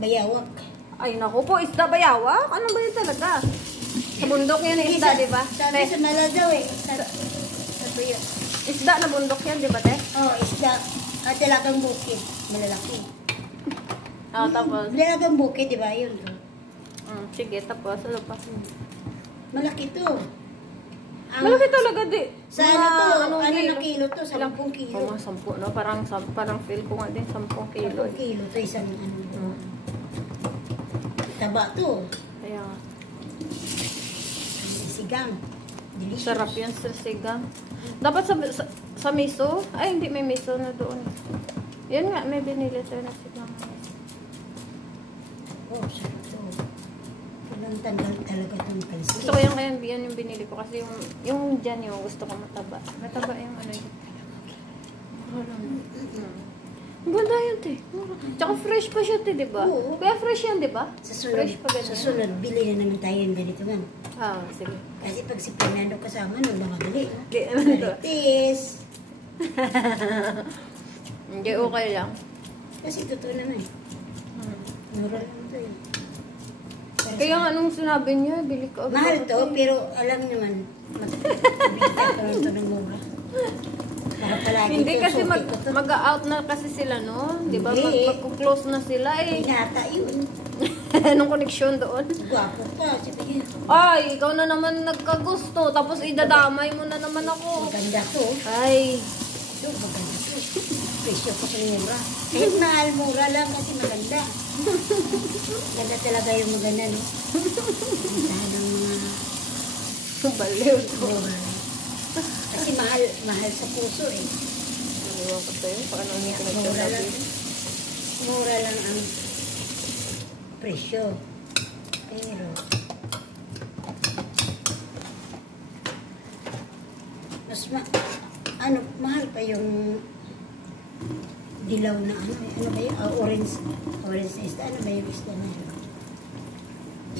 bayawak. Ay, naku po, isda bayawak? Ano ba yun talaga? Sa bundok yan, isda, di ba? Sabi sa Malagaw eh. Sabi yun. Isda na bundok yan, di ba, te? Oh, isda. At talagang bukid. Malalaki. Tapos? Talagang bukid, di ba? Yun. Sige, tapos, ano pa? Malaki to. Malaki talaga, di. Sa ano to? Ano na kilo to? 10 kilo. Oo, 10, no? Parang feel ko nga din, 10 kilo. 10 kilo to, isang ano. Taba to. Kaya, sigang. Delicious. sarap yan sa sigang. Dapat sa miso? Ay, hindi, may miso na doon. Yan nga, may binili tayo na sigang. Oh, sarap to. Walang tanggal talaga itong kalsi. Gusto ko yung kaya yan yung binili ko kasi yung dyan yung gusto ko mataba. Mataba yung ano yun. Ang ganda yun, te. Tsaka fresh pa siya, te, diba? Oo. Kaya fresh yan, diba? Sa sunod, Fresh pa ganyan. sa sunod, bili na naman tayo yung ganito man. Sige. Kasi pag si Fernando kasama, no, mamadali. Di, ano to? Marites. Hindi, okay lang. Kasi totoo naman. Mura lang ito eh. Kaya nga nung sinabi niya, bili ka. Mahal to, pero alam naman, mas bigyan ko lang ito ng mura. Para palagi Hindi ito, kasi suki ko to. mag-out na kasi sila, no? Di ba? Hindi. Mag-close na sila eh. Pinata yun. Anong connection doon? Gwapo pa, sabi niya. Ay, ikaw na naman nagkagusto. Tapos idadamay mo na naman ako. Maganda to. Ay, Ito, maganda to. Presyo ko sa mura. Kahit mahal, mura lang kasi maganda. Ganda talaga yung maganda, no? Ganda ng mga baliw to. mura. Kasi mahal sa puso eh. Ano ko sa'yo? Paano niya Mura lang. pinagsasabi? Mura lang ang presyo. Pero, mas mahal pa yung dilaw na ano ba yun? Orange na isda. Ano ba yung isda na yun?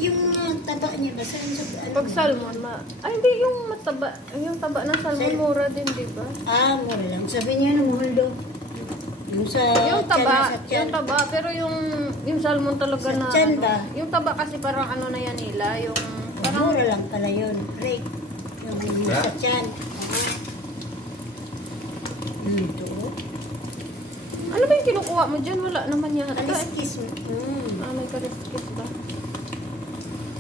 Yung taba niya ba? Saan sa ano? Pag salmon, ay hindi, yung mataba. Yung taba ng salmon, mura din, di ba? Mura lang. Sabi niya ng huldo. Yung sa Yung taba, sa tiyan. yung taba, pero yung salmon talaga Sa na, tiyan ano, ba? yung taba kasi parang ano na yan nila, yung, parang, Mura lang pala yun. Rate. Yung sa tiyan. Ito. ano ba yung kinukuha mo dyan? Wala naman yan. Kaliskis mo. May kaliskis ba?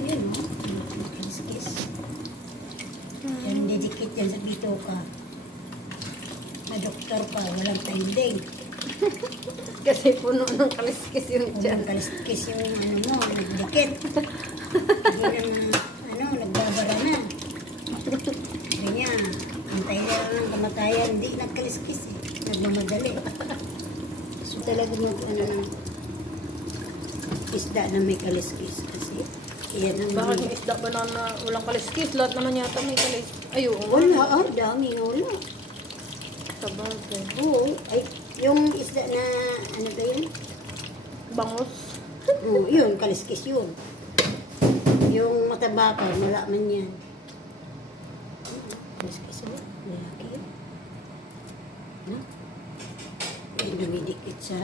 Yun, no? Kaliskis. Yan, didikit yan sa bitoka. Na doktor pa, walang tinding. Kasi puno ng kaliskis yung dyan. Kaliskis yung ano mo, nagdikit. Hindi na, nagbabara na. Sabi niya, antay na lang ng kamatayan, hindi nagkaliskis eh. Nagmamadali. So talaga ng isda na may kaliskis kasi yan ang Bakit yung isda ba na walang kaliskis? Lahat naman yata may kaliskis. Ayun, wala. Dami wala. Sabagay. Oo. Ay, yung isda na, ano ba yun? Bangus. Oo, yun, kaliskis yun. Yung mataba pa, wala man yan. Kaliskis yun. Lalaki yun. No? Yung dumidikit sa